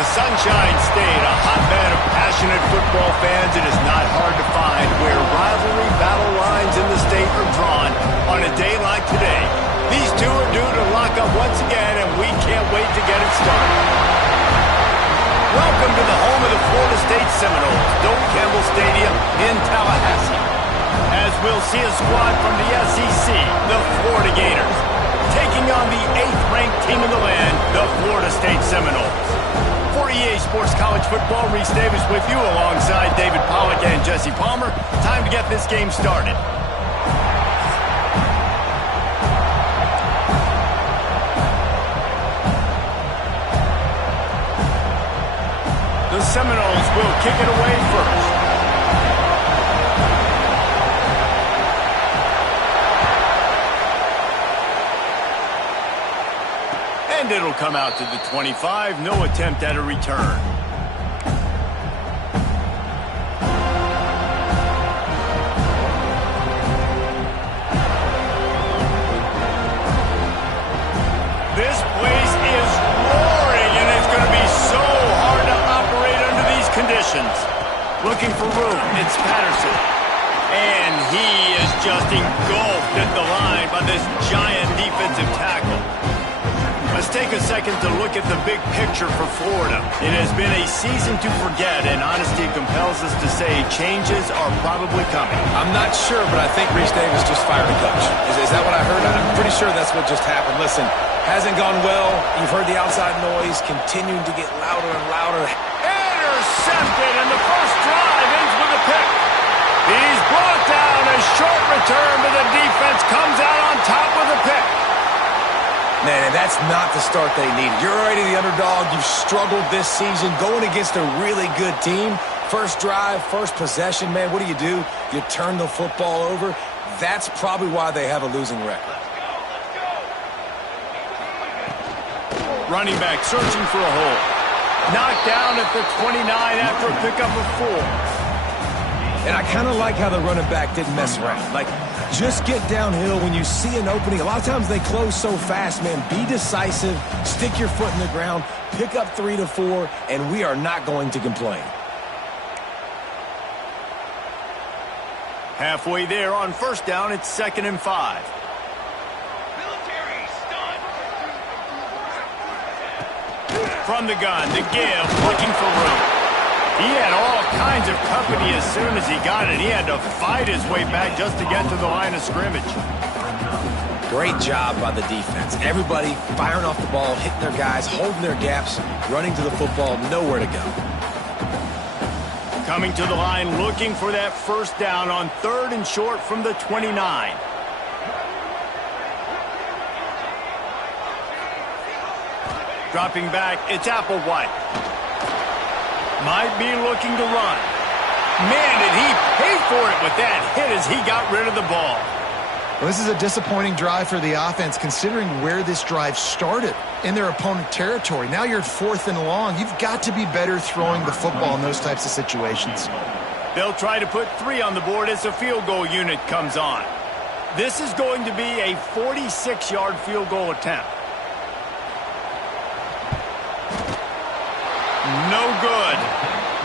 The Sunshine State, a hotbed of passionate football fans. It is not hard to find where rivalry battle lines in the state are drawn on a day like today. These two are due to lock up once again, and we can't wait to get it started. Welcome to the home of the Florida State Seminoles, Doak Campbell Stadium in Tallahassee. As we'll see a squad from the SEC, the Florida Gators, taking on the 8th-ranked team in the land, the Florida State Seminoles. For EA Sports College Football, Reese Davis with you alongside David Pollack and Jesse Palmer. Time to get this game started. The Seminoles will kick it away first. And it'll come out to the 25. No attempt at a return. This place is roaring, and it's going to be so hard to operate under these conditions. Looking for room, it's Patterson. And he is just engulfed at the line by this giant defensive tackle. Let's take a second to look at the big picture for Florida. It has been a season to forget, and honesty compels us to say changes are probably coming. I'm not sure, but I think Reese Davis just fired a coach. Is that what I heard? I'm pretty sure that's what just happened. Listen, hasn't gone well. You've heard the outside noise continuing to get louder and louder. Intercepted, and the first drive ends with a pick. He's brought down. A short return, but the defense comes out on top with a pick. Man, that's not the start they needed. You're already the underdog. You've struggled this season going against a really good team. First drive, first possession, man, what do? You turn the football over. That's probably why they have a losing record. Running back searching for a hole. Knocked down at the 29 after a pickup of 4. And I kind of like how the running back didn't mess around. Like, just get downhill when you see an opening. A lot of times they close so fast, man. Be decisive, stick your foot in the ground, pick up 3 to 4, and we are not going to complain. Halfway there on first down, it's 2nd and 5. From the gun, the give, looking for room. He had all kinds of company as soon as he got it. He had to fight his way back just to get to the line of scrimmage. Great job by the defense. Everybody firing off the ball, hitting their guys, holding their gaps, running to the football, nowhere to go. Coming to the line, looking for that first down on 3rd and short from the 29. Dropping back, it's Applewhite. Might be looking to run. Man, did he pay for it with that hit as he got rid of the ball. Well, this is a disappointing drive for the offense considering where this drive started in their opponent territory. Now you're at 4th and long. You've got to be better throwing the football in those types of situations. They'll try to put 3 on the board as the field goal unit comes on. This is going to be a 46-yard field goal attempt. No good.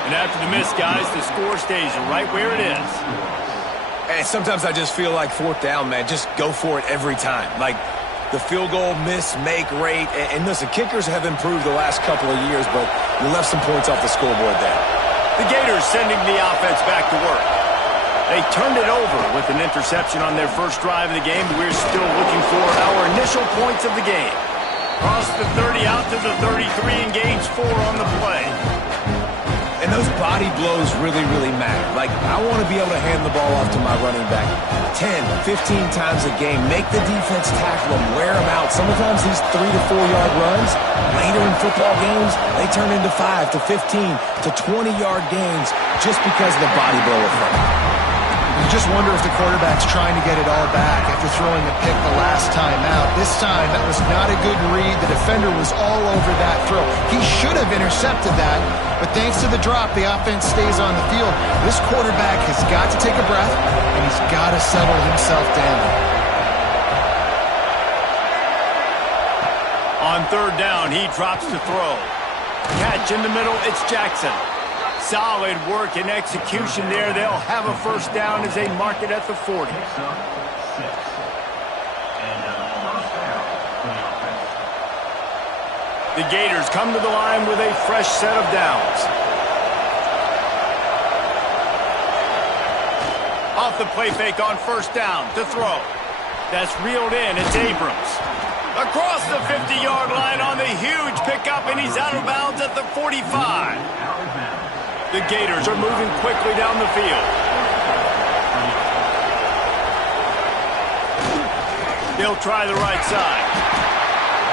And after the miss, guys, the score stays right where it is. And sometimes I just feel like 4th down, man. Just go for it every time. Like the field goal miss, make rate. And listen, kickers have improved the last couple of years, but you left some points off the scoreboard there. The Gators sending the offense back to work. They turned it over with an interception on their first drive of the game. We're still looking for our initial points of the game. Cross the 30 out to the 33 and gains 4 on the play. And those body blows really, really matter. Like, I want to be able to hand the ball off to my running back 10, 15 times a game. Make the defense tackle him, wear him out. Sometimes these 3 to 4 yard runs, later in football games, they turn into 5 to 15 to 20 yard gains just because of the body blow effect. You just wonder if the quarterback's trying to get it all back after throwing a pick the last time out. This time, that was not a good read. The defender was all over that throw. He should have intercepted that, but thanks to the drop, the offense stays on the field. This quarterback has got to take a breath, and he's got to settle himself down. On 3rd down, he drops to throw. Catch in the middle, it's Jackson. Solid work and execution there. They'll have a first down as they mark it at the 40. The Gators come to the line with a fresh set of downs. Off the play fake on first down to throw. That's reeled in. It's Abrams. Across the 50-yard line on the huge pickup, and he's out of bounds at the 45. The Gators are moving quickly down the field. They'll try the right side.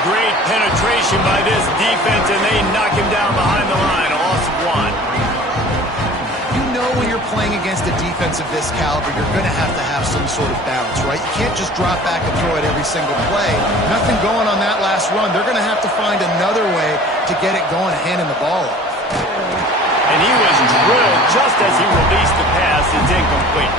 Great penetration by this defense, and they knock him down behind the line. A loss of 1. You know when you're playing against a defense of this caliber, you're going to have some sort of balance, right? You can't just drop back and throw it every single play. Nothing going on that last run. They're going to have to find another way to get it going, handing the ball off. And he was drilled just as he released the pass. It's incomplete.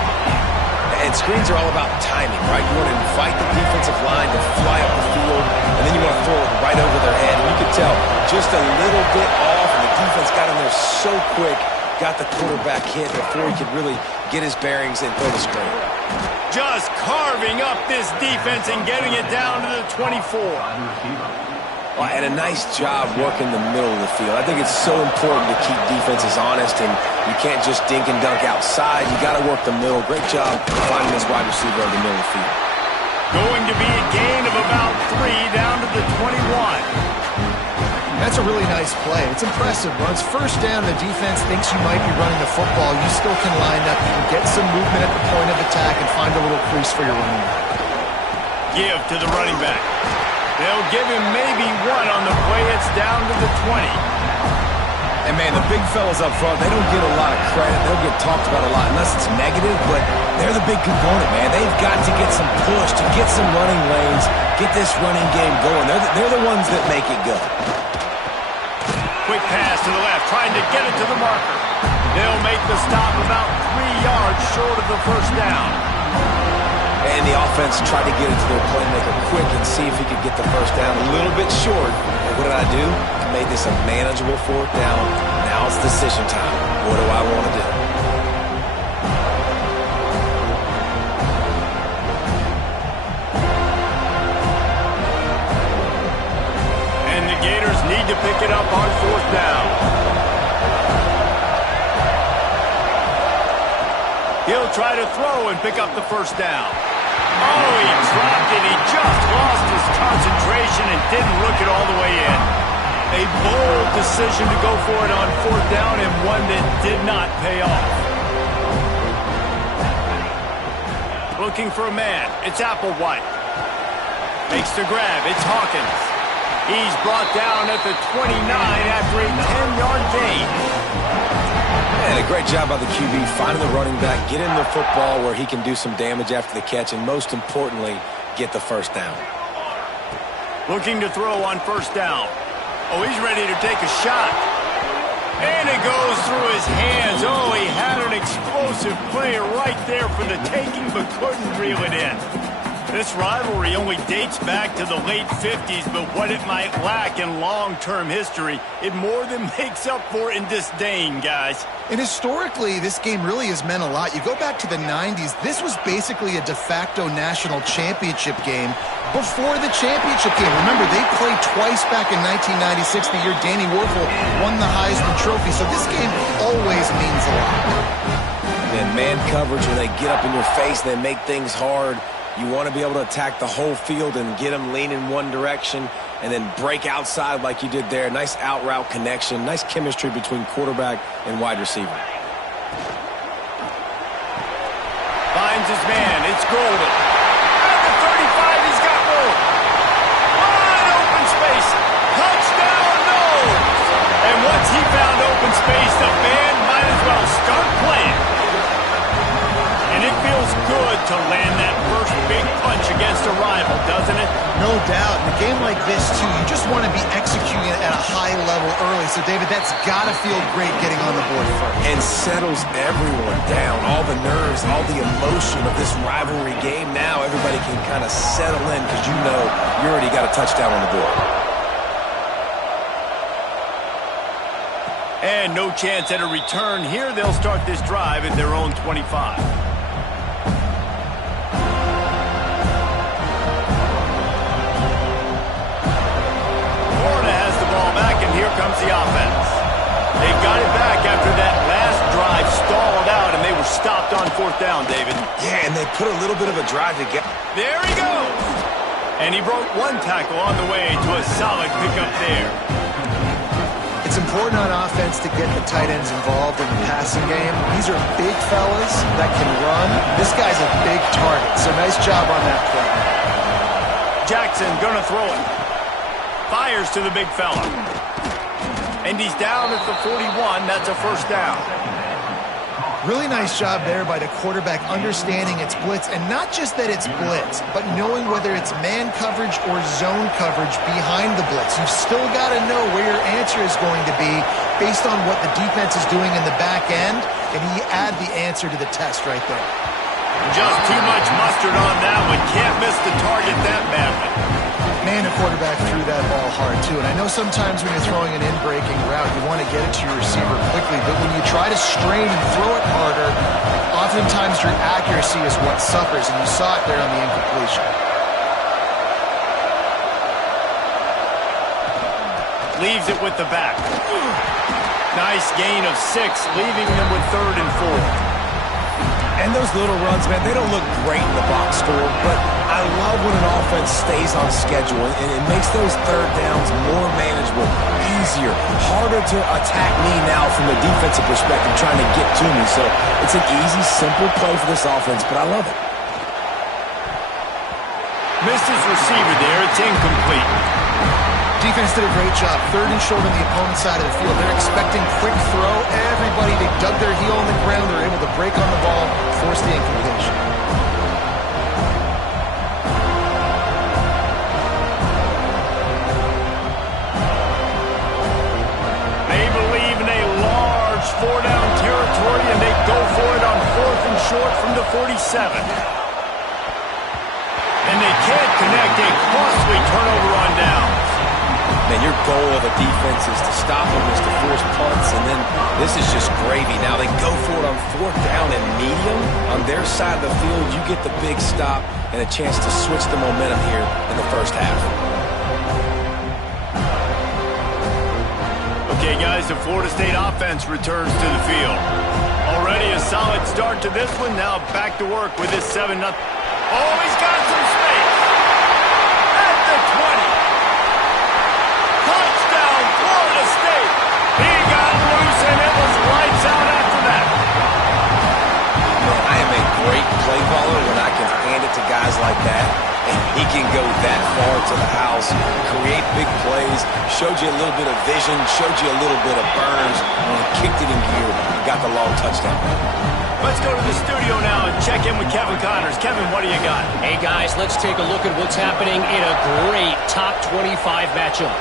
And screens are all about timing, right? You want to invite the defensive line to fly up the field, and then you want to throw it right over their head. And you can tell just a little bit off, and the defense got in there so quick, got the quarterback hit before he could really get his bearings and throw the screen. Just carving up this defense and getting it down to the 24. Well, and a nice job working the middle of the field. I think it's so important to keep defenses honest, and you can't just dink and dunk outside. You got to work the middle. Great job finding this wide receiver in the middle of the field. Going to be a gain of about 3 down to the 21. That's a really nice play. It's impressive. When it's first down, the defense thinks you might be running the football. You still can line up. You can get some movement at the point of attack and find a little crease for your running back. Give to the running back. They'll give him maybe 1 on the play. It's down to the 20. And, man, the big fellas up front, they don't get a lot of credit. They'll get talked about a lot unless it's negative, but they're the big component, man. They've got to get some push, to get some running lanes, get this running game going. They're the ones that make it go. Quick pass to the left, trying to get it to the marker. They'll make the stop about 3 yards short of the first down. And the offense tried to get it to their playmaker quick and see if he could get the first down a little bit short. And what did I do? I made this a manageable 4th down. Now it's decision time. What do I want to do? And the Gators need to pick it up on 4th down. He'll try to throw and pick up the first down. Oh, he dropped it. He just lost his concentration and didn't look it all the way in. A bold decision to go for it on 4th down, and one that did not pay off. Looking for a man. It's Applewhite. Makes the grab. It's Hawkins. He's brought down at the 29 after a 10-yard gain. And a great job by the QB finding the running back, get him the football where he can do some damage after the catch, and most importantly, get the first down. Looking to throw on first down. Oh, he's ready to take a shot. And it goes through his hands. Oh, he had an explosive play right there for the taking, but couldn't reel it in. This rivalry only dates back to the late 50s, but what it might lack in long-term history, it more than makes up for in disdain, guys. And historically, this game really has meant a lot. You go back to the 90s, this was basically a de facto national championship game before the championship game. Remember, they played twice back in 1996, the year Danny Werfel won the Heisman Trophy, so this game always means a lot. And man coverage, when they get up in your face, they make things hard. You want to be able to attack the whole field and get them leaning one direction and then break outside like you did there. Nice out route connection, nice chemistry between quarterback and wide receiver. Finds his man. It's Golden. At the 35, he's got room. Wide open space. Touchdown, no. And once he found open space, the band might as well start playing. And it feels good to land that first big punch against a rival, doesn't it? No doubt. In a game like this, too, you just want to be executing it at a high level early. So, David, that's got to feel great getting on the board first. And settles everyone down. All the nerves, all the emotion of this rivalry game. Now everybody can kind of settle in because you know you already got a touchdown on the board. And no chance at a return here. They'll start this drive at their own 25. Florida has the ball back, and here comes the offense. They've got it back after that last drive stalled out, and they were stopped on fourth down, David. Yeah, and they put a little bit of a drive together. There he goes. And he broke one tackle on the way to a solid pickup there. It's important on offense to get the tight ends involved in the passing game. These are big fellas that can run. This guy's a big target, so nice job on that play. Jackson gonna throw it. Fires to the big fella. And he's down at the 41. That's a first down. Really nice job there by the quarterback understanding it's blitz, and not just that it's blitz, but knowing whether it's man coverage or zone coverage behind the blitz. You've still got to know where your answer is going to be based on what the defense is doing in the back end, and he add the answer to the test right there. Just too much mustard on that one. Can't miss the target that badly. Man, the quarterback threw that ball hard, too. And I know sometimes when you're throwing an in-breaking route, you want to get it to your receiver quickly. But when you try to strain and throw it harder, oftentimes your accuracy is what suffers. And you saw it there on the incompletion. Leaves it with the back. Nice gain of 6, leaving them with 3rd and 4. And those little runs, man, they don't look great in the box score, but I love when an offense stays on schedule, and it makes those third downs more manageable, easier, harder to attack me now from a defensive perspective trying to get to me. So it's an easy, simple play for this offense, but I love it. Missed his receiver there. It's incomplete. Defense did a great job. 3rd and short on the opponent's side of the field. They're expecting quick throw. Everybody, they dug their heel on the ground. They're able to break on the ball, force the incompletion. They believe in a large 4-down territory, and they go for it on 4th and short from the 47. And they can't connect. A costly turnover on downs. Man, your goal of a defense is to stop them, is to force punts, and then this is just gravy. Now they go for it on 4th down and medium. On their side of the field, you get the big stop and a chance to switch the momentum here in the first half. Okay, guys, the Florida State offense returns to the field. Already a solid start to this one. Now back to work with this 7-0. Oh, he's got some space. At the 20. Touchdown, Florida State. He got loose, and it was lights out after that. Man, I am a great play caller when I can hand it to guys like that. And he can go that far to the house, create big plays, showed you a little bit of vision, showed you a little bit of burns, and kicked it in gear and got the long touchdown. Let's go to the studio now and check in with Kevin Connors. Kevin, what do you got? Hey, guys, let's take a look at what's happening in a great top 25 matchup.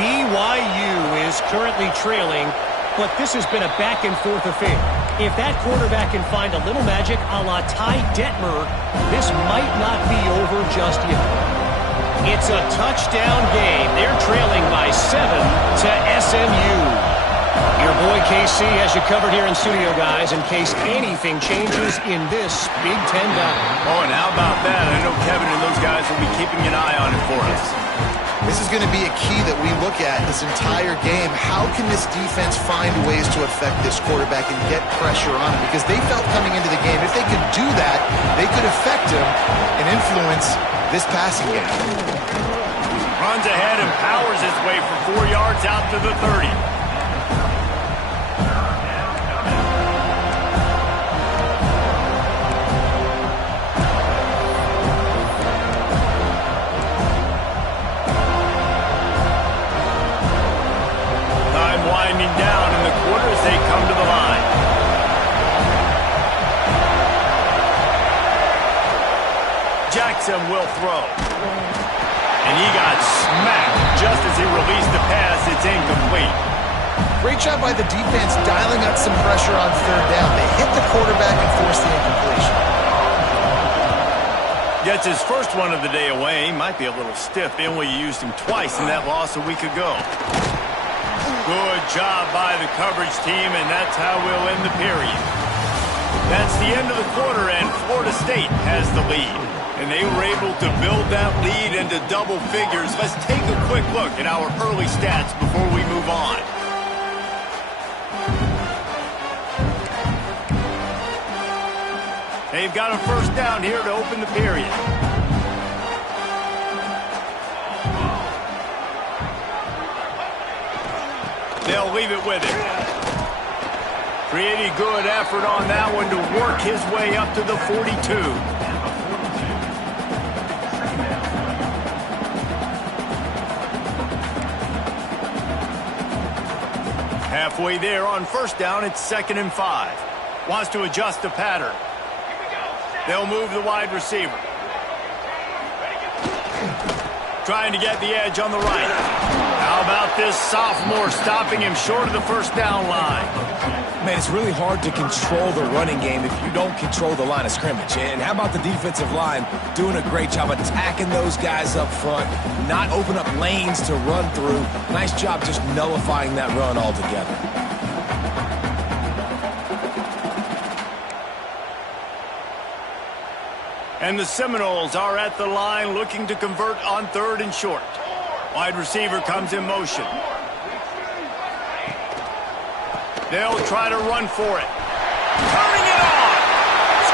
BYU is currently trailing, but this has been a back-and-forth affair. If that quarterback can find a little magic a la Ty Detmer, this might not be over just yet. It's a touchdown game. They're trailing by 7 to SMU. Your boy KC has you covered here in studio, guys, in case anything changes in this Big Ten battle. Oh, and how about that? I know Kevin and those guys will be keeping an eye on it for us. This is going to be a key that we look at this entire game. How can this defense find ways to affect this quarterback and get pressure on him? Because they felt coming into the game, if they could do that, they could affect him and influence this passing game. Runs ahead and powers his way for 4 yards out to the 30. Winding down in the quarter as they come to the line. Jackson will throw. And he got smacked just as he released the pass. It's incomplete. Great job by the defense dialing up some pressure on 3rd down. They hit the quarterback and forced the incompletion. Gets his first one of the day away. He might be a little stiff. They only used him twice in that loss a week ago. Good job by the coverage team, and that's how we'll end the period. That's the end of the quarter, and Florida State has the lead. And they were able to build that lead into double figures. Let's take a quick look at our early stats before we move on. They've got a first down here to open the period. They'll leave it with him. Pretty good effort on that one to work his way up to the 42. Halfway there on first down, it's 2nd and 5. Wants to adjust the pattern. They'll move the wide receiver. Trying to get the edge on the right. How about this sophomore stopping him short of the first down line? Man, it's really hard to control the running game if you don't control the line of scrimmage. And how about the defensive line doing a great job attacking those guys up front, not open up lanes to run through. Nice job just nullifying that run altogether. And the Seminoles are at the line looking to convert on 3rd and short. Wide receiver comes in motion. They'll try to run for it. Turning it on.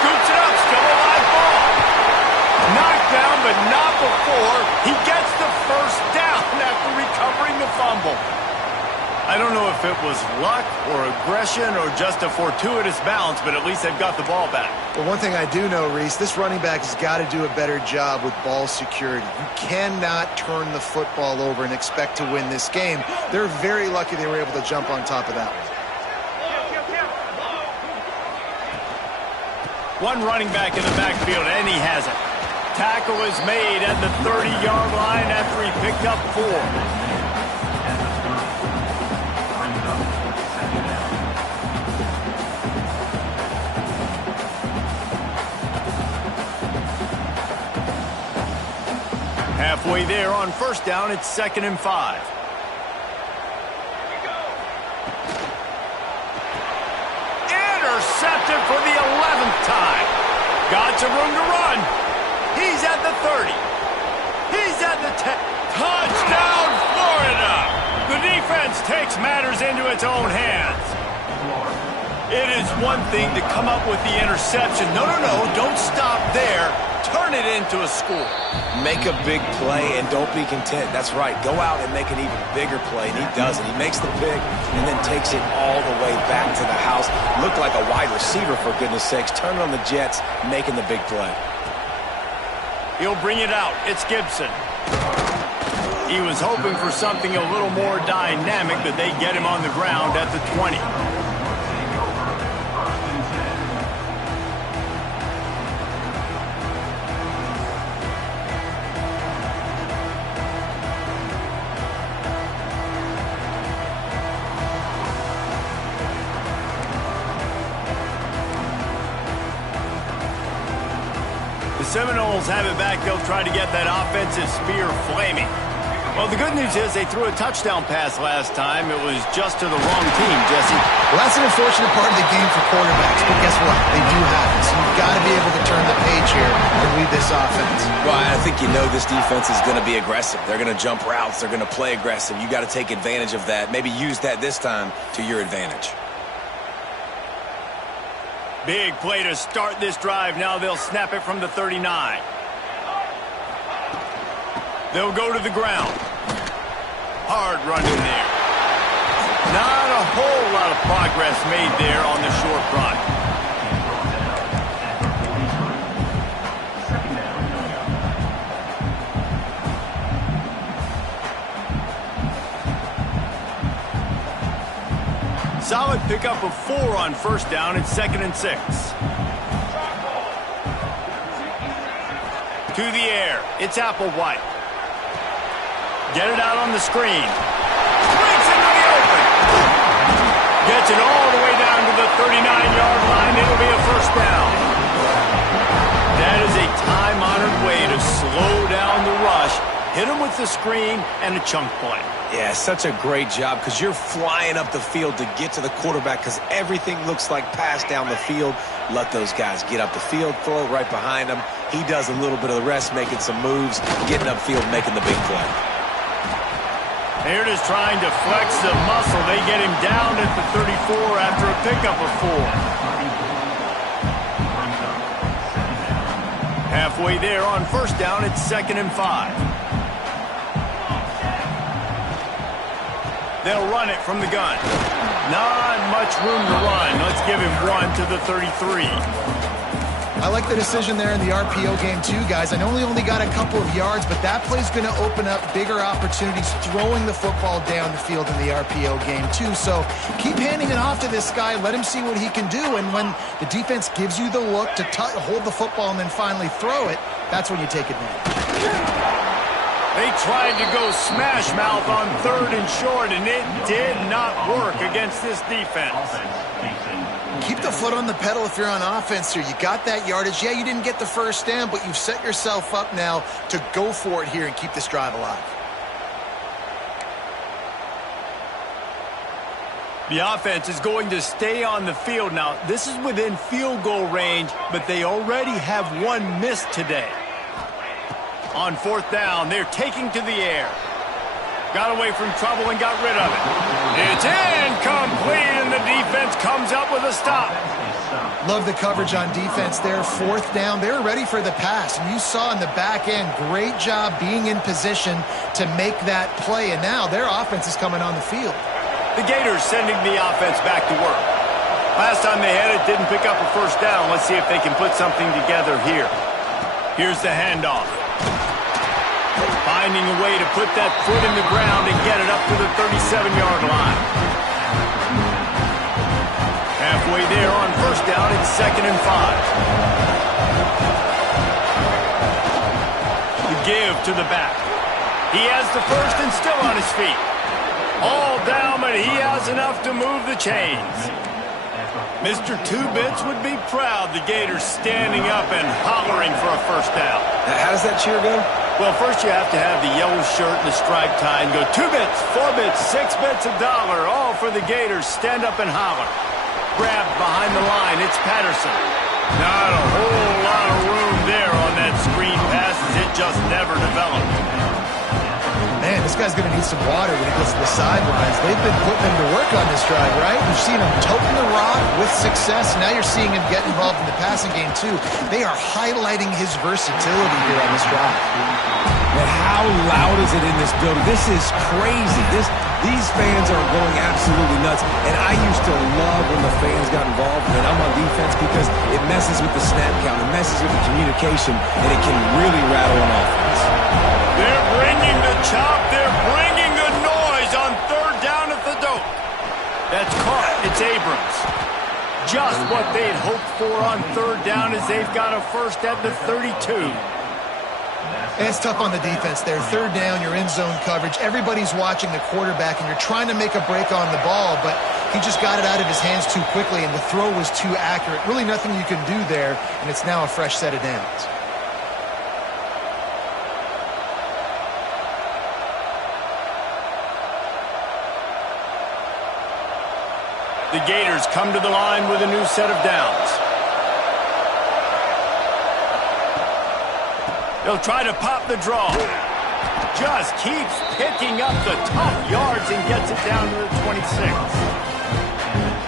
Scoops it up. Still a live ball. Knocked down, but not before he gets the first down after recovering the fumble. I don't know if it was luck or aggression or just a fortuitous bounce, but at least they've got the ball back. Well, one thing I do know, Reese, this running back has got to do a better job with ball security. You cannot turn the football over and expect to win this game. They're very lucky they were able to jump on top of that one. One running back in the backfield, and he has it. Tackle is made at the 30-yard line after he picked up 4. Halfway there on first down, it's 2nd and 5. Intercepted for the 11th time. Got some room to run. He's at the 30. He's at the 10. Touchdown, Florida! The defense takes matters into its own hands. It is one thing to come up with the interception. No, don't stop there. Turn it into a score. Make a big play and don't be content. That's right. Go out and make an even bigger play, and he does it. He makes the pick and then takes it all the way back to the house. Looked like a wide receiver, for goodness sakes. Turning on the Jets, making the big play. He'll bring it out. It's Gibson. He was hoping for something a little more dynamic, but they get him on the ground at the 20. Seminoles have it back. They'll try to get that offensive spear flaming. Well, the good news is they threw a touchdown pass last time. It was just to the wrong team, Jesse. Well, that's an unfortunate part of the game for quarterbacks, but guess what? They do have it, so you've got to be able to turn the page here and lead this offense. Well, I think you know this defense is going to be aggressive. They're going to jump routes. They're going to play aggressive. You got to take advantage of that. Maybe use that this time to your advantage. Big play to start this drive. Now they'll snap it from the 39. They'll go to the ground. Hard running there. Not a whole lot of progress made there on the short run. Solid pickup of 4 on first down. It's 2nd and 6. To the air. It's Applewhite. Get it out on the screen. Swings into the open. Gets it all the way down to the 39-yard line. It'll be a first down. That is a time-honored way to slow down the rush hit him with the screen and a chunk play. Yeah, such a great job because you're flying up the field to get to the quarterback because everything looks like pass down the field. Let those guys get up the field, throw it right behind him. He does a little bit of the rest, making some moves, getting upfield, making the big play. They're just trying to flex the muscle. They get him down at the 34 after a pickup of 4. Halfway there on first down, it's 2nd and 5. They'll run it from the gun. Not much room to run. Let's give him 1 to the 33. I like the decision there in the RPO game too, guys. I know he only got a couple of yards, but that play's going to open up bigger opportunities throwing the football down the field in the RPO game too. So keep handing it off to this guy. Let him see what he can do. And when the defense gives you the look to hold the football and then finally throw it, that's when you take advantage. They tried to go smash mouth on 3rd and short, and it did not work against this defense. Keep the foot on the pedal if you're on offense here. You got that yardage. Yeah, you didn't get the first down, but you've set yourself up now to go for it here and keep this drive alive. The offense is going to stay on the field now. This is within field goal range, but they already have 1 miss today. On 4th down, they're taking to the air. Got away from trouble and got rid of it. It's incomplete, and the defense comes up with a stop. Love the coverage on defense there. 4th down, they're ready for the pass. And you saw in the back end, great job being in position to make that play. And now their offense is coming on the field. The Gators sending the offense back to work. Last time they had it, didn't pick up a first down. Let's see if they can put something together here. Here's the handoff. Finding a way to put that foot in the ground and get it up to the 37-yard line. Halfway there on first down, it's 2nd and 5. The give to the back. He has the first and still on his feet. All down, but he has enough to move the chains. Mr. Two-Bits would be proud the Gators standing up and hollering for a first down. How does that cheer go? Well, first you have to have the yellow shirt and the striped tie and go 2 bits, 4 bits, 6 bits, $1, all for the Gators. Stand up and holler. Grab behind the line. It's Patterson. Not a whole lot of room there on that screen pass as it just never developed. Man, this guy's going to need some water when he gets to the sidelines. They've been putting him to work on this drive, right? You've seen him toting the rock with success. Now you're seeing him get involved in the passing game, too. They are highlighting his versatility here on this drive. But how loud is it in this building? This is crazy. These fans are going absolutely nuts. And I used to love when the fans got involved when I'm on defense because it messes with the snap count. It messes with the communication, and it can really rattle an offense. They're bringing the chop. They're bringing the noise on 3rd down at the dope. That's caught. It's Abrams. Just what they'd hoped for on 3rd down as they've got a first at the 32. And it's tough on the defense there. 3rd down, you're in zone coverage. Everybody's watching the quarterback, and you're trying to make a break on the ball, but he just got it out of his hands too quickly, and the throw was too accurate. Really nothing you can do there, and it's now a fresh set of downs. The Gators come to the line with a new set of downs. They'll try to pop the draw. Just keeps picking up the tough yards and gets it down to the 26.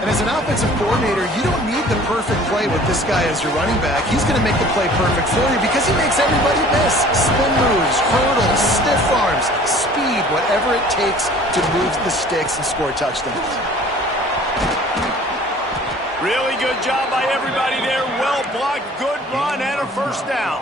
And as an offensive coordinator, you don't need the perfect play with this guy as your running back. He's going to make the play perfect for you because he makes everybody miss. Spin moves, hurdles, stiff arms, speed, whatever it takes to move the sticks and score touchdowns. Really good job by everybody there. Well blocked, good run, and a first down.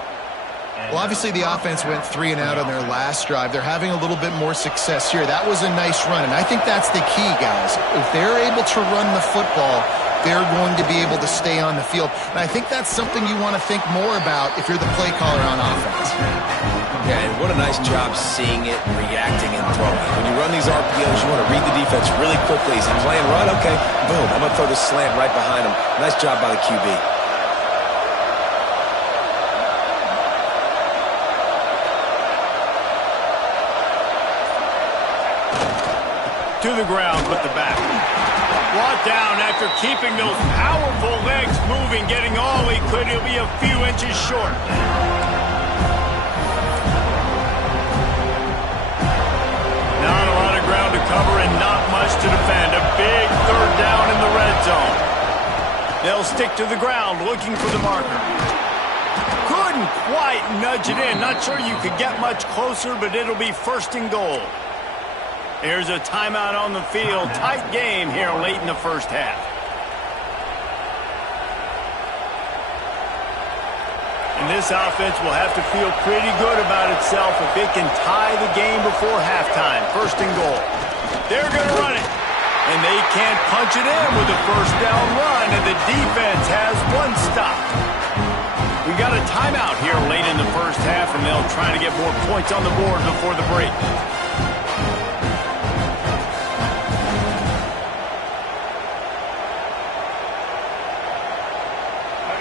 Well, obviously the offense went 3 and out on their last drive. They're having a little bit more success here. That was a nice run, and I think that's the key, guys. If they're able to run the football, they're going to be able to stay on the field. And I think that's something you want to think more about if you're the play caller on offense. Yeah, and what a nice job seeing it, reacting, and throwing. When you run these RPOs, you want to read the defense really quickly. Is he playing run? Okay, boom. I'm going to throw the slant right behind him. Nice job by the QB. To the ground with the back. Brought down after keeping those powerful legs moving, getting all he could. He'll be a few inches short. Not a lot of ground to cover and not much to defend. A big third down in the red zone. They'll stick to the ground looking for the marker. Couldn't quite nudge it in. Not sure you could get much closer, but it'll be first and goal. Here's a timeout on the field. Tight game here late in the first half. And this offense will have to feel pretty good about itself if it can tie the game before halftime. First and goal. They're going to run it. And they can't punch it in with a first down run, and the defense has one stop. We got a timeout here late in the first half, and they'll try to get more points on the board before the break.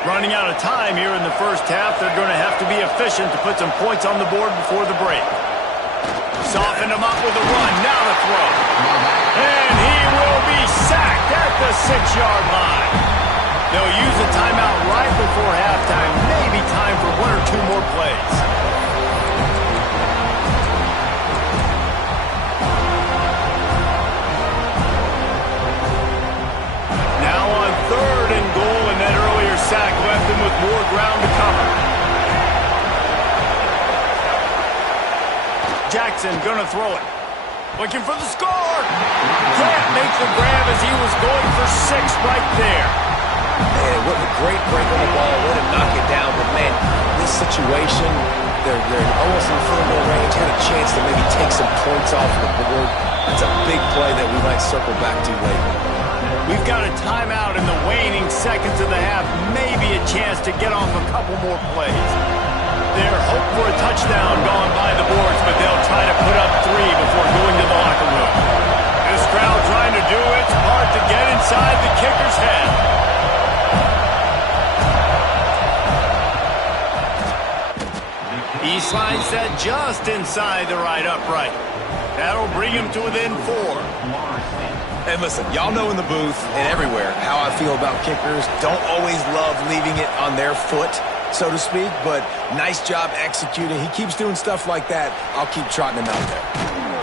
Running out of time here in the first half. They're going to have to be efficient to put some points on the board before the break. Soften them up with a run. Now the throw. And he will be sacked at the 6-yard line. They'll use a timeout right before halftime. Maybe time for one or two more plays. Now on third and goal, and that earlier sack left them with more ground to cover. Jackson gonna throw it. Looking for the score. Can't make the grab as he was going for 6 right there. Man, what a great break on the ball. Way to knock it down. But, man, this situation, they're almost in field goal range. Had a chance to maybe take some points off the board. That's a big play that we might circle back to later. We've got a timeout in the waning seconds of the half. Maybe a chance to get off a couple more plays. Their hope for a touchdown gone by the boards, but they'll try to put up 3 before going to the locker room. This crowd trying to do its part to get inside the kicker's head. Eastline set just inside the right upright. That'll bring him to within 4. And listen, y'all know in the booth and everywhere how I feel about kickers. Don't always love leaving it on their foot, so to speak, but nice job executing. He keeps doing stuff like that. I'll keep trotting him out there.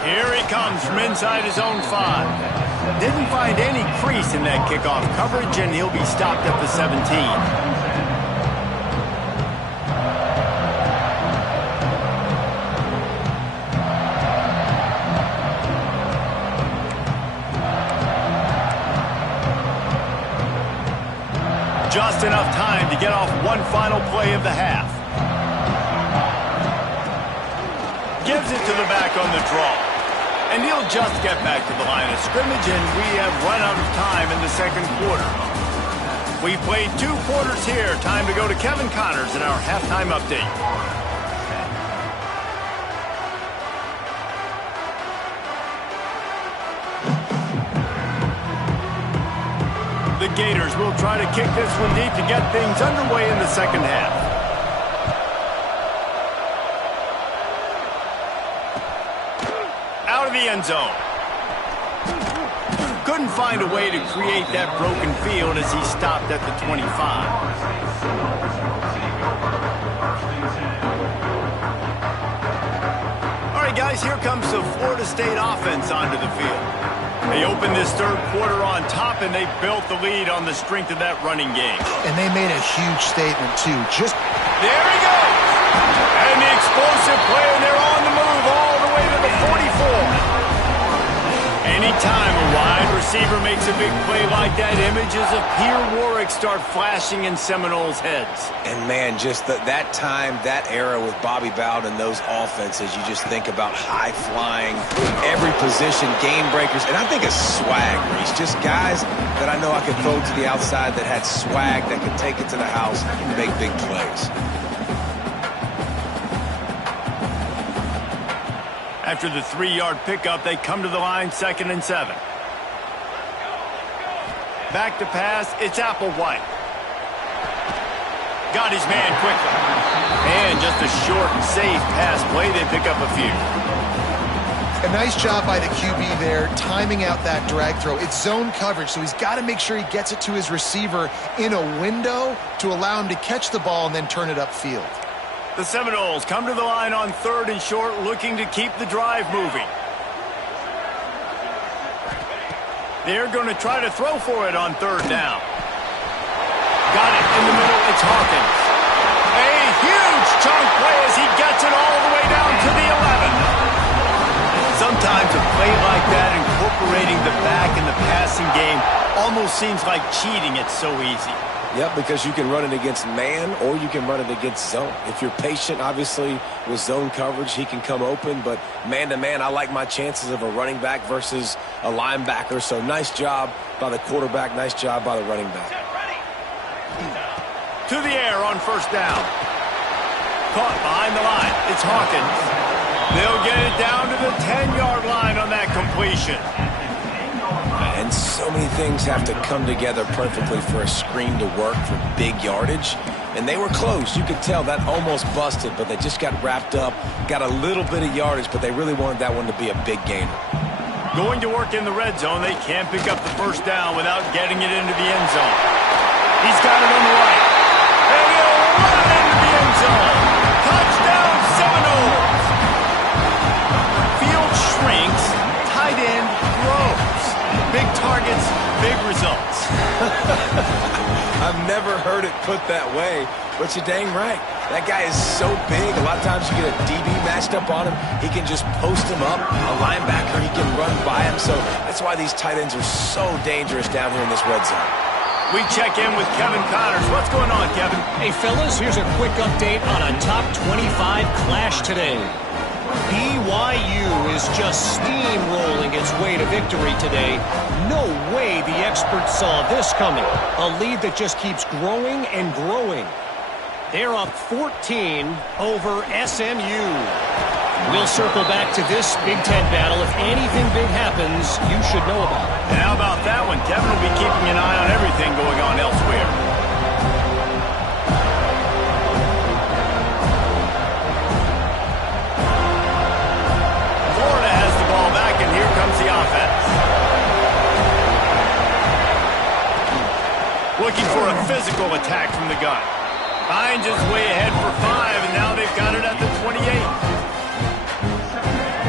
Here he comes from inside his own 5. Didn't find any crease in that kickoff coverage, and he'll be stopped at the 17. Just enough time to get off one final play of the half. Gives it to the back on the draw. And he'll just get back to the line of scrimmage, and we have run out of time in the second quarter. We played 2 quarters here. Time to go to Kevin Connors in our halftime update. The Gators will try to kick this one deep to get things underway in the second half. Out of the end zone. Couldn't find a way to create that broken field as he stopped at the 25. All right, guys, here comes the Florida State offense onto the field. They opened this third quarter on top, and they built the lead on the strength of that running game. And they made a huge statement, too. There he goes! And the explosive play, and they're on the move all the way to the 44. Anytime a wide receiver makes a big play like that, images of Peter Warwick start flashing in Seminoles' heads. And, man, just that time, that era with Bobby Bowden and those offenses, you just think about high-flying, every position, game breakers. And I think of swag, Reese. Just guys that I know I could throw to the outside that had swag, that could take it to the house and make big plays. After the 3-yard pickup, they come to the line 2nd and 7. Back to pass, it's Applewhite. Got his man quickly. And just a short, safe pass play, they pick up a few. A nice job by the QB there, timing out that drag throw. It's zone coverage, so he's got to make sure he gets it to his receiver in a window to allow him to catch the ball and then turn it upfield. The Seminoles come to the line on 3rd and short, looking to keep the drive moving. They're going to try to throw for it on 3rd down. Got it in the middle. It's Hawkins. A huge chunk play as he gets it all the way down to the 11. Sometimes a play like that, incorporating the back in the passing game, almost seems like cheating. It's so easy. Yep, because you can run it against man or you can run it against zone. If you're patient, obviously, with zone coverage, he can come open. But man-to-man, I like my chances of a running back versus a linebacker. So nice job by the quarterback. Nice job by the running back. To the air on 1st down. Caught behind the line. It's Hawkins. They'll get it down to the 10-yard line on that completion. And so many things have to come together perfectly for a screen to work for big yardage. And they were close. You could tell that almost busted, but they just got wrapped up, got a little bit of yardage, but they really wanted that one to be a big gainer. Going to work in the red zone, they can't pick up the 1st down without getting it into the end zone. He's got it on the right. And he'll run it into the end zone. Touchdown, Seminoles. Field shrinks, tight end grows. Big targets, big results. I've never heard it put that way, but you're dang right. That guy is so big. A lot of times you get a DB matched up on him. He can just post him up. A linebacker, he can run by him. So that's why these tight ends are so dangerous down here in this red zone. We check in with Kevin Connors. What's going on, Kevin? Hey, fellas, here's a quick update on a top 25 clash today. BYU is just steamrolling its way to victory today. No way the experts saw this coming. A lead that just keeps growing and growing. They're up 14 over SMU. We'll circle back to this Big Ten battle. If anything big happens, you should know about it. And how about that one? Kevin will be keeping an eye on everything going on elsewhere. Florida has the ball back, and here comes the offense. Looking for a physical attack from the gun. Hines is way ahead for 5, and now they've got it at the 28.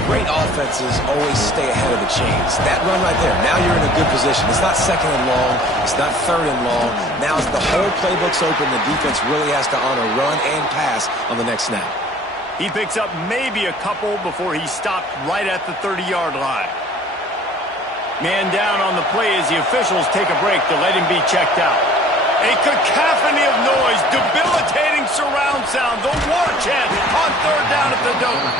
Great offenses always stay ahead of the chains. That run right there, now you're in a good position. It's not 2nd and long. It's not 3rd and long. Now as the whole playbook's open, the defense really has to honor run and pass on the next snap. He picks up maybe a couple before he stopped right at the 30-yard line. Man down on the play as the officials take a break to let him be checked out. A cacophony of noise, debilitating surround sound, the war chant on 3rd down at the Dome.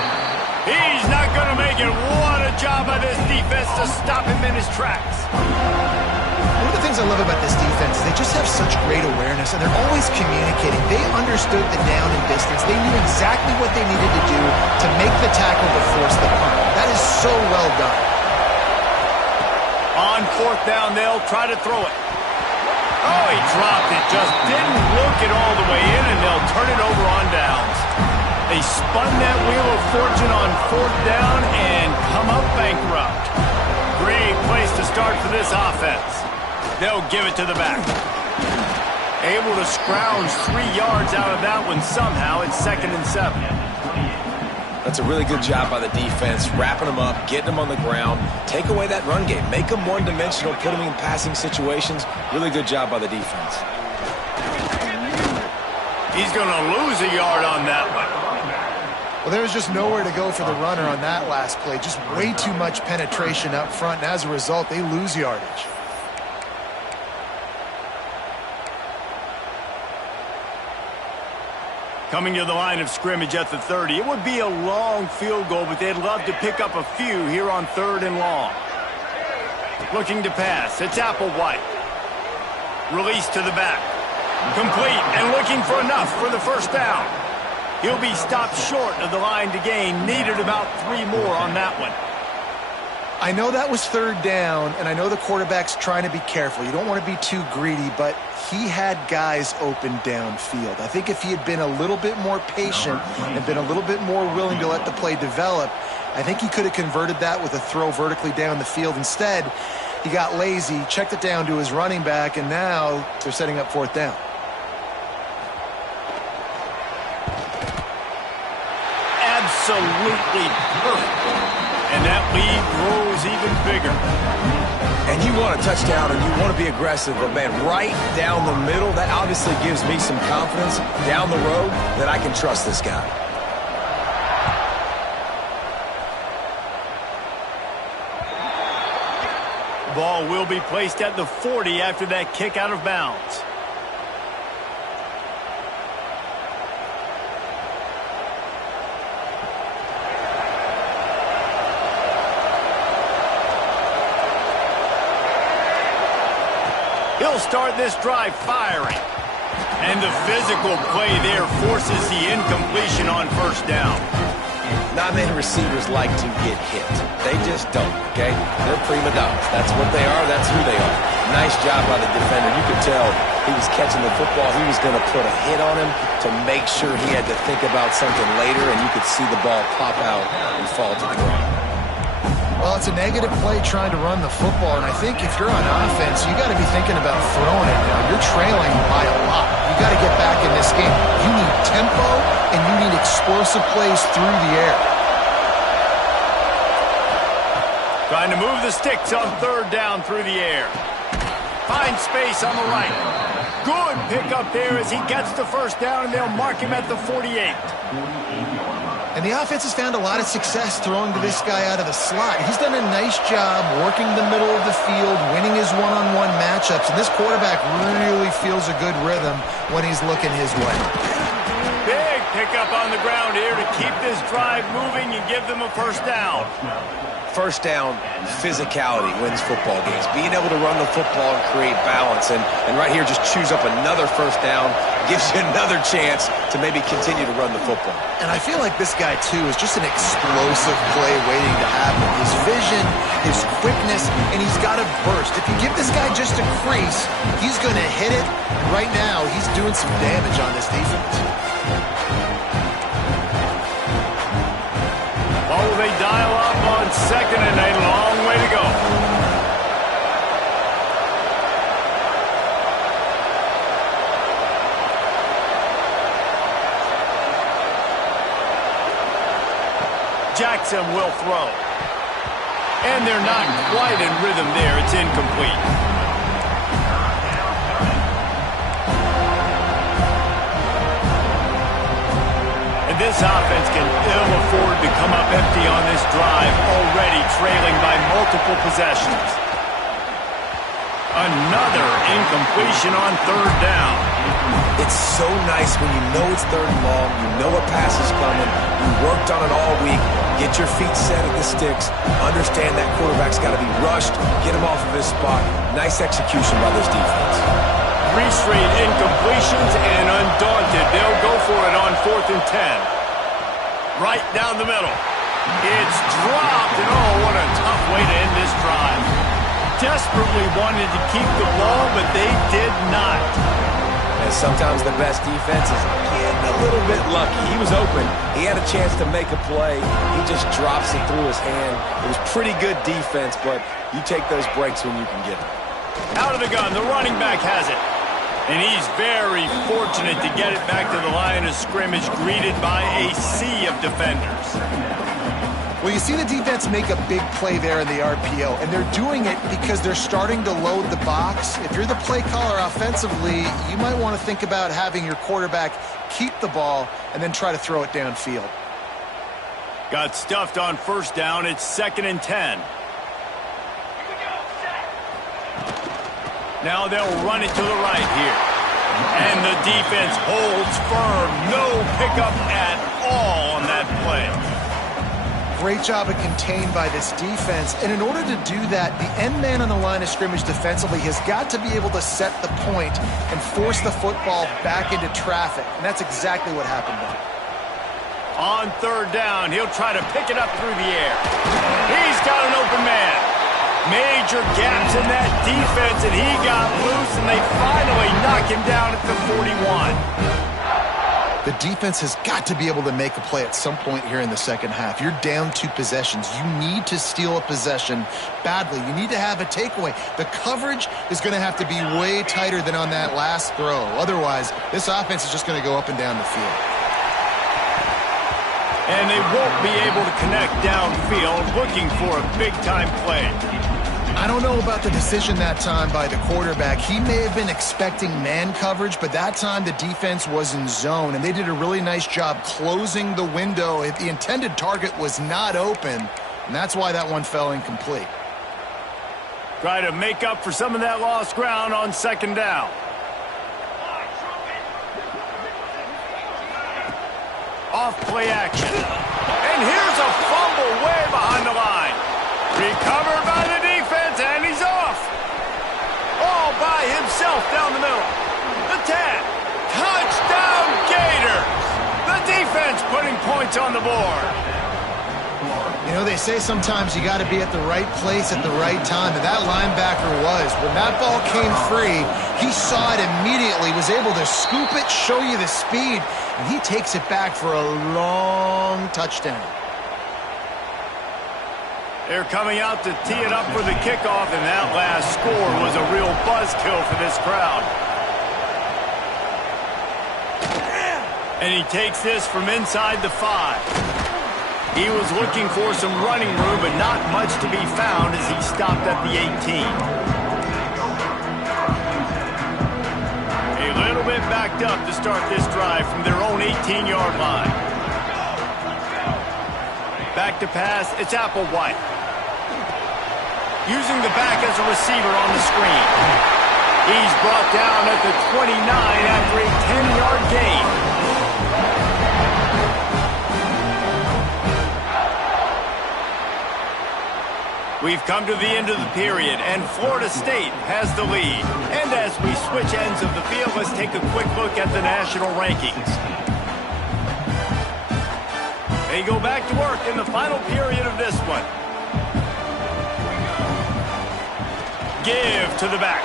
He's not going to make it. What a job by this defense to stop him in his tracks. One of the things I love about this defense is they just have such great awareness, and they're always communicating. They understood the down and distance. They knew exactly what they needed to do to make the tackle to force the punt. That is so well done. On 4th down, they'll try to throw it. Oh, he dropped it. Just didn't look it all the way in, and they'll turn it over on downs. They spun that wheel of fortune on 4th down and come up bankrupt. Great place to start for this offense. They'll give it to the back. Able to scrounge 3 yards out of that one somehow. It's 2nd and 7. That's a really good job by the defense, wrapping them up, getting them on the ground, take away that run game, make them one-dimensional, put them in passing situations. Really good job by the defense. He's going to lose a yard on that one. Well, there was just nowhere to go for the runner on that last play. Just way too much penetration up front, and as a result, they lose yardage. Coming to the line of scrimmage at the 30. It would be a long field goal, but they'd love to pick up a few here on 3rd and long. Looking to pass. It's Applewhite. Release to the back. Complete and looking for enough for the 1st down. He'll be stopped short of the line to gain. Needed about 3 more on that one. I know that was 3rd down, and I know the quarterback's trying to be careful. You don't want to be too greedy, but he had guys open downfield. I think if he had been a little bit more patient and been a little bit more willing to let the play develop, I think he could have converted that with a throw vertically down the field. Instead, he got lazy, checked it down to his running back, and now they're setting up fourth down. Absolutely perfect. And that lead grows even bigger. And you want a touchdown and you want to be aggressive, but man, right down the middle, that obviously gives me some confidence down the road that I can trust this guy. Ball will be placed at the 40 after that kick out of bounds. He'll start this drive firing. And the physical play there forces the incompletion on first down. Not many receivers like to get hit. They just don't, okay? They're prima donnas. That's what they are. That's who they are. Nice job by the defender. You could tell he was catching the football. He was going to put a hit on him to make sure he had to think about something later, and you could see the ball pop out and fall to the ground. Well, it's a negative play trying to run the football, and I think if you're on offense, you got to be thinking about throwing it now. You're trailing by a lot. You got to get back in this game. You need tempo, and you need explosive plays through the air. Trying to move the sticks on third down through the air. Finds space on the right. Good pickup there as he gets the first down, and they'll mark him at the 48. And the offense has found a lot of success throwing to this guy out of the slot. He's done a nice job working the middle of the field, winning his one-on-one matchups, and this quarterback really feels a good rhythm when he's looking his way. Big pickup on the ground here to keep this drive moving and give them a first down. First down, physicality wins football games. Being able to run the football and create balance. And right here, just choose up another first down. Gives you another chance to maybe continue to run the football. And I feel like this guy, too, is just an explosive play waiting to happen. His vision, his quickness, and he's got a burst. If you give this guy just a crease, he's going to hit it. And right now, he's doing some damage on this defense. Oh, they dial up on second and a long way to go. Jackson will throw. And they're not quite in rhythm there. It's incomplete. This offense can ill afford to come up empty on this drive, already trailing by multiple possessions. Another incompletion on third down. It's so nice when you know it's third and long, you know a pass is coming, you worked on it all week, get your feet set at the sticks, understand that quarterback's got to be rushed, get him off of his spot. Nice execution by this defense. 3 straight incompletions, and undaunted, they'll go for it on 4th and 10. Right down the middle. It's dropped, and oh, what a tough way to end this drive. Desperately wanted to keep the ball, but they did not. And sometimes the best defense is getting a little bit lucky. He was open. He had a chance to make a play. He just drops it through his hand. It was pretty good defense, but you take those breaks when you can get them. Out of the gun, the running back has it. And he's very fortunate to get it back to the line of scrimmage, greeted by a sea of defenders. Well, you see the defense make a big play there in the RPO, and they're doing it because they're starting to load the box. If you're the play caller offensively, you might want to think about having your quarterback keep the ball and then try to throw it downfield. Got stuffed on first down. It's 2nd and 10. Now they'll run it to the right here. And the defense holds firm. No pickup at all on that play. Great job of contained by this defense. And in order to do that, the end man on the line of scrimmage defensively has got to be able to set the point and force the football back into traffic. And that's exactly what happened there. On third down, he'll try to pick it up through the air. He's got an open man. Major gaps in that defense, and he got loose, and they finally knock him down at the 41. The defense has got to be able to make a play at some point here in the second half. You're down 2 possessions. You need to steal a possession badly. You need to have a takeaway. The coverage is going to have to be way tighter than on that last throw. Otherwise, this offense is just going to go up and down the field. And they won't be able to connect downfield, looking for a big-time play. I don't know about the decision that time by the quarterback. He may have been expecting man coverage, but that time the defense was in zone, and they did a really nice job closing the window if the intended target was not open, and that's why that one fell incomplete. Try to make up for some of that lost ground on second down. Off play action. And here's a fumble way behind the line. Recovered by the defense, and he's off. All by himself down the middle. The 10. Touchdown Gators. The defense putting points on the board. You know, they say sometimes you got to be at the right place at the right time, and that linebacker was. When that ball came free, he saw it immediately, was able to scoop it, show you the speed, and he takes it back for a long touchdown. They're coming out to tee it up for the kickoff, and that last score was a real buzzkill for this crowd. And he takes this from inside the 5. He was looking for some running room, but not much to be found as he stopped at the 18. A little bit backed up to start this drive from their own 18-yard line. Back to pass, it's Applewhite. Using the back as a receiver on the screen. He's brought down at the 29 after a 10-yard gain. We've come to the end of the period, and Florida State has the lead. And as we switch ends of the field, let's take a quick look at the national rankings. They go back to work in the final period of this one. Give to the back.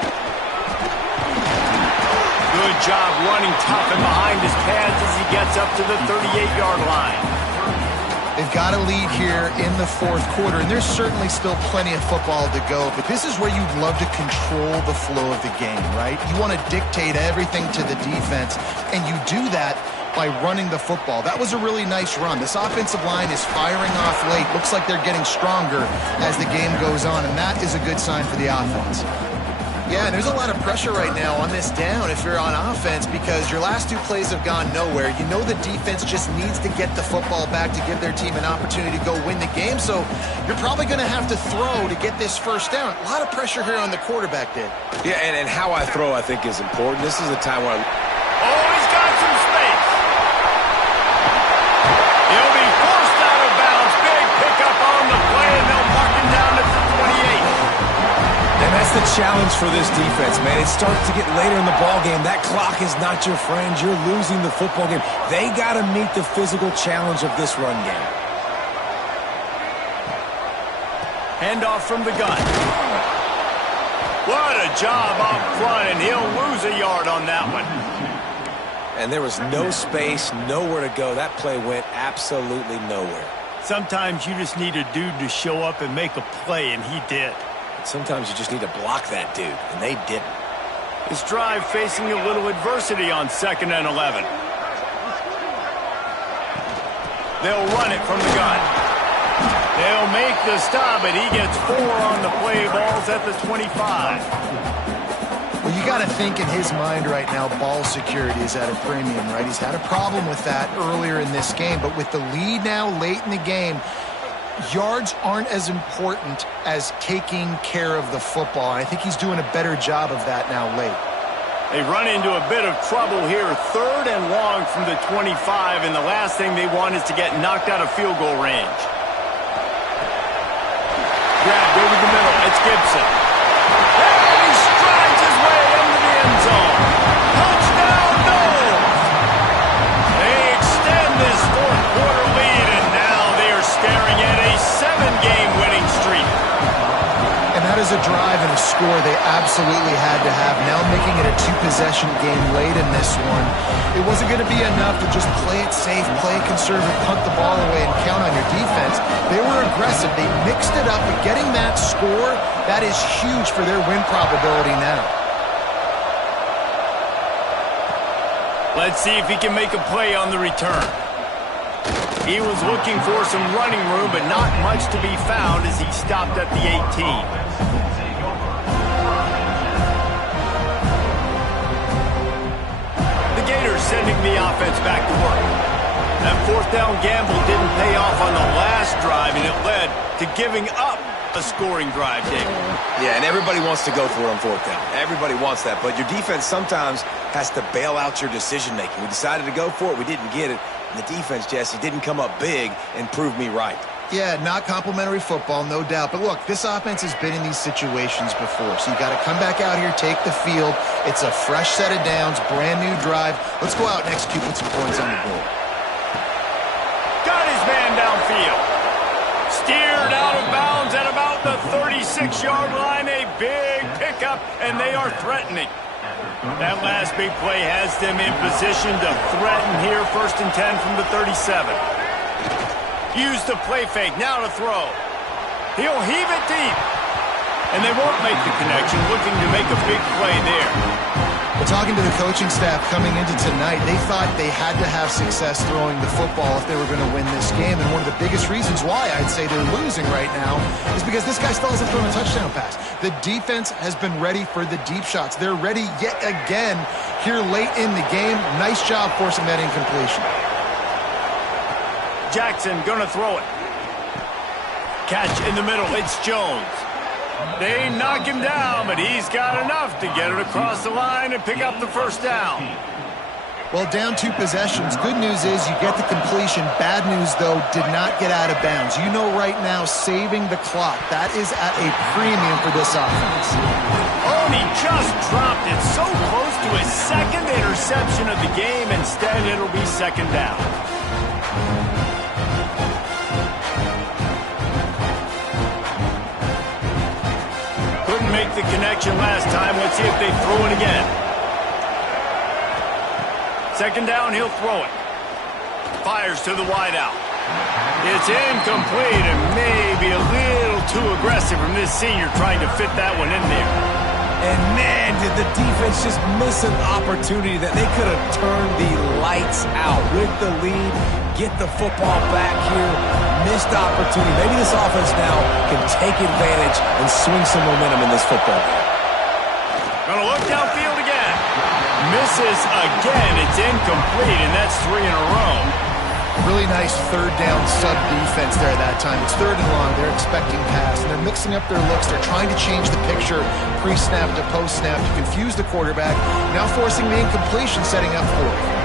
Good job running tough and behind his pads as he gets up to the 38-yard line. They've got a lead here in the fourth quarter, and there's certainly still plenty of football to go, but this is where you'd love to control the flow of the game, right? You want to dictate everything to the defense, and you do that by running the football. That was a really nice run. This offensive line is firing off late. Looks like they're getting stronger as the game goes on, and that is a good sign for the offense. Yeah, there's a lot of pressure right now on this down if you're on offense because your last 2 plays have gone nowhere. You know the defense just needs to get the football back to give their team an opportunity to go win the game, so you're probably going to have to throw to get this first down. A lot of pressure here on the quarterback, Dave. Yeah, and how I throw, I think, is important. This is a time where Oh, he's got some space. He'll be forced out of bounds. Big pickup on the play, and they'll mark him down at the 28. And that's the challenge for this defense, man. It starts to get later in the ball game. That clock is not your friend. You're losing the football game. They got to meet the physical challenge of this run game. Handoff from the gun. What a job up front, and he'll lose a yard on that one. And there was no space, nowhere to go. That play went absolutely nowhere. Sometimes you just need a dude to show up and make a play, and he did. Sometimes you just need to block that dude, and they didn't. This drive facing a little adversity on 2nd and 11. They'll run it from the gun. They'll make the stop, and he gets 4 on the play balls at the 25. Well, you got to think in his mind right now, ball security is at a premium, right? He's had a problem with that earlier in this game, but with the lead now late in the game, yards aren't as important as taking care of the football. And I think he's doing a better job of that now late. They run into a bit of trouble here. 3rd and long from the 25, and the last thing they want is to get knocked out of field goal range. Grabbed over the middle. It's Gibson. And he strides his way into the end zone. Touchdown, Noles! They extend this fourth quarter lead, and now they are staring at a 7-game winning streak. And that That is a drive and a score they absolutely had to have. Now making it a two-possession game late in this one. It wasn't going to be enough to just play it safe, play it conservative, punt the ball away, and count on your defense. They were aggressive. They mixed it up, but getting that score, that is huge for their win probability now. Let's see if he can make a play on the return. He was looking for some running room, but not much to be found as he stopped at the 18. The Gators sending the offense back to work. That fourth down gamble didn't pay off on the last drive, and it led to giving up a scoring drive, David. Yeah, and everybody wants to go for it on fourth down. Everybody wants that, but your defense sometimes has to bail out your decision-making. We decided to go for it. We didn't get it. And the defense, Jesse, didn't come up big and prove me right. Yeah, not complimentary football, no doubt. But look, this offense has been in these situations before, so you got to come back out here, take the field. It's a fresh set of downs, brand new drive. Let's go out and execute with some points on the board. Got his man downfield. Steered out of bounds at about the 36-yard line. A big pickup, and they are threatening. That last big play has them in position to threaten here, 1st and 10 from the 37. Use the play fake, now to throw. He'll heave it deep. And they won't make the connection, looking to make a big play there. Well, talking to the coaching staff coming into tonight, they thought they had to have success throwing the football if they were going to win this game. And one of the biggest reasons why I'd say they're losing right now is because this guy still hasn't thrown a touchdown pass. The defense has been ready for the deep shots. They're ready yet again here late in the game. Nice job forcing that incompletion. Jackson gonna throw it. Catch in the middle, it's Jones. They knock him down, but he's got enough to get it across the line and pick up the first down. Well, down 2 possessions. Good news is you get the completion. Bad news, though, did not get out of bounds. You know right now, saving the clock, that is at a premium for this offense. Oh, and he just dropped it so close to his second interception of the game. Instead, it'll be 2nd down. Make the connection last time. Let's see if they throw it again. 2nd down, he'll throw it. Fires to the wideout. It's incomplete and maybe a little too aggressive from this senior trying to fit that one in there. And man, did the defense just miss an opportunity that they could have turned the lights out with the lead, get the football back here. Missed opportunity. Maybe this offense now can take advantage and swing some momentum in this football game. Gonna look downfield again. Misses again. It's incomplete, and that's 3 in a row. Really nice 3rd down sub defense there that time. It's 3rd and long. They're expecting pass, and they're mixing up their looks. They're trying to change the picture pre-snap to post-snap to confuse the quarterback. Now forcing the incompletion, setting up 4th.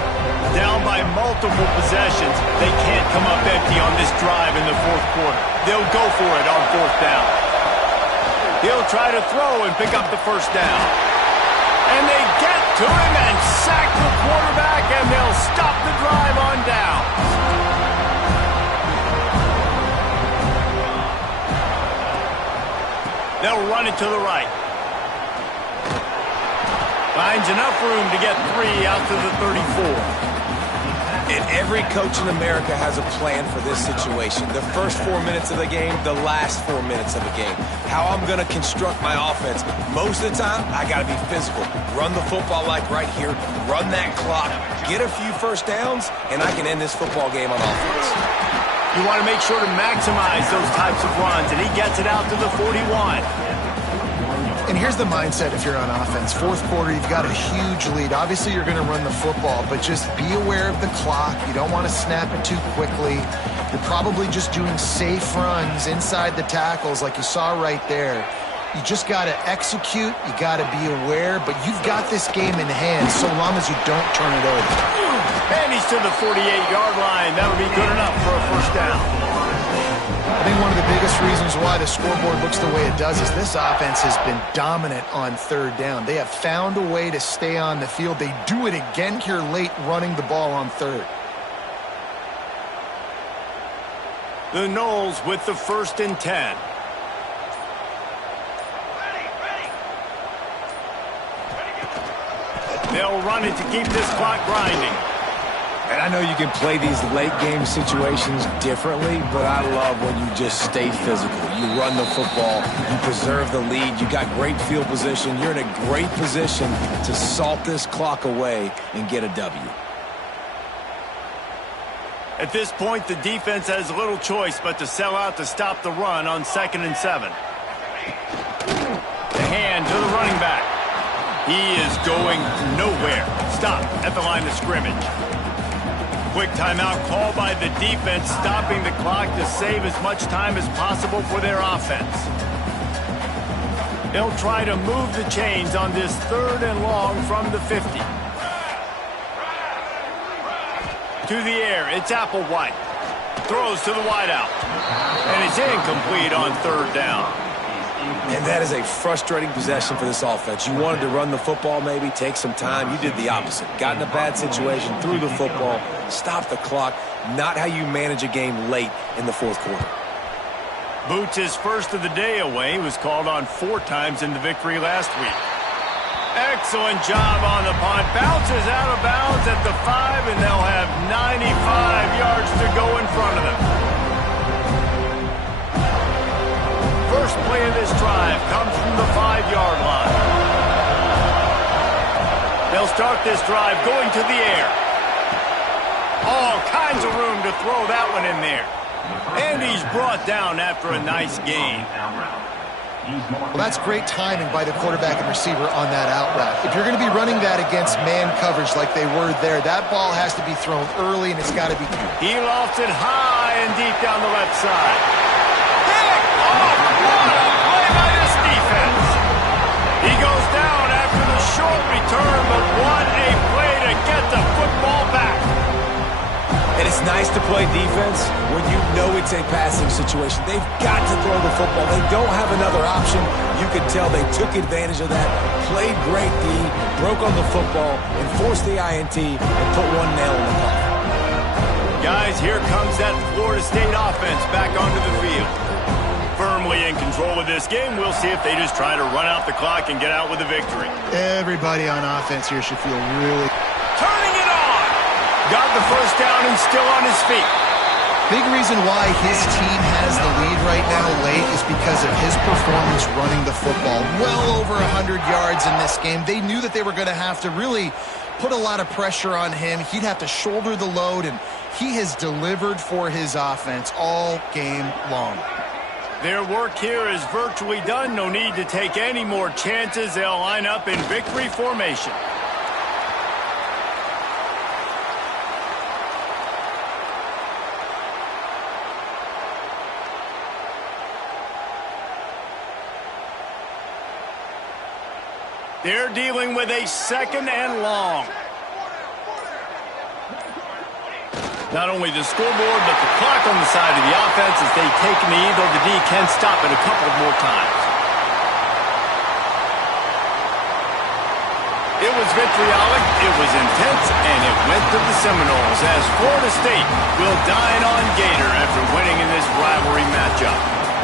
Down by multiple possessions. They can't come up empty on this drive in the 4th quarter. They'll go for it on 4th down. He'll try to throw and pick up the 1st down. And they get to him and sack the quarterback, and they'll stop the drive on down. They'll run it to the right. Finds enough room to get 3 out to the 34. And every coach in America has a plan for this situation. The first 4 minutes of the game, the last 4 minutes of the game. How I'm going to construct my offense. Most of the time, I got to be physical. Run the football like right here. Run that clock. Get a few 1st downs, and I can end this football game on offense. You want to make sure to maximize those types of runs, and he gets it out to the 41. And here's the mindset if you're on offense. 4th quarter, you've got a huge lead. Obviously, you're going to run the football, but just be aware of the clock. You don't want to snap it too quickly. You're probably just doing safe runs inside the tackles like you saw right there. You just got to execute. You got to be aware, but you've got this game in hand so long as you don't turn it over. And he's to the 48-yard line. That'll be good enough for a 1st down. I think one of the biggest reasons why the scoreboard looks the way it does is this offense has been dominant on 3rd down. They have found a way to stay on the field. They do it again here late, running the ball on 3rd. The Noles with the 1st and 10. They'll run it to keep this clock grinding. And I know you can play these late-game situations differently, but I love when you just stay physical. You run the football, you preserve the lead, you got great field position, you're in a great position to salt this clock away and get a W. At this point, the defense has little choice but to sell out to stop the run on 2nd and 7. The hand to the running back. He is going nowhere. Stop at the line of scrimmage. Quick timeout called by the defense, stopping the clock to save as much time as possible for their offense. They'll try to move the chains on this 3rd and long from the 50. To the air, it's Applewhite. Throws to the wideout. And it's incomplete on 3rd down. And that is a frustrating possession for this offense. You wanted to run the football maybe, take some time. You did the opposite. Got in a bad situation, threw the football, stopped the clock. Not how you manage a game late in the 4th quarter. Boots his first of the day away. He was called on 4 times in the victory last week. Excellent job on the punt. Bounces out of bounds at the 5, and they'll have 95 yards to go in front of them. First play of this drive comes from the 5-yard line. They'll start this drive going to the air. All kinds of room to throw that one in there. And he's brought down after a nice gain. Well, that's great timing by the quarterback and receiver on that out route. If you're going to be running that against man coverage like they were there, that ball has to be thrown early, and it's got to be... He lofts it high and deep down the left side. Pick off! What a play by this defense! He goes down after the short return, but what a play to get the football back. And it's nice to play defense when you know it's a passing situation. They've got to throw the football. They don't have another option. You can tell they took advantage of that, played great D, broke on the football, and forced the INT and put one nail in the coffin. Guys, here comes that Florida State offense back onto the field. Firmly in control of this game. We'll see if they just try to run out the clock and get out with a victory. Everybody on offense here should feel really... Turning it on! Got the first down and still on his feet. Big reason why his team has the lead right now late is because of his performance running the football. Well over 100 yards in this game. They knew that they were going to have to really put a lot of pressure on him. He'd have to shoulder the load, and he has delivered for his offense all game long. Their work here is virtually done. No need to take any more chances. They'll line up in victory formation. They're dealing with a 2nd and long. Not only the scoreboard, but the clock on the side of the offense as they take a knee, though the D can stop it a couple more times. It was vitriolic, it was intense, and it went to the Seminoles as Florida State will dine on Gator after winning in this rivalry matchup.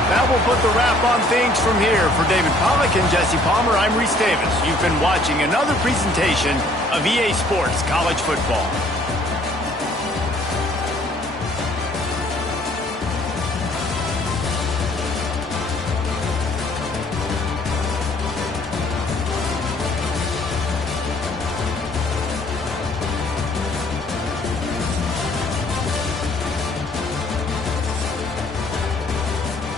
That will put the wrap on things from here. For David Pollack and Jesse Palmer, I'm Reese Davis. You've been watching another presentation of EA Sports College Football.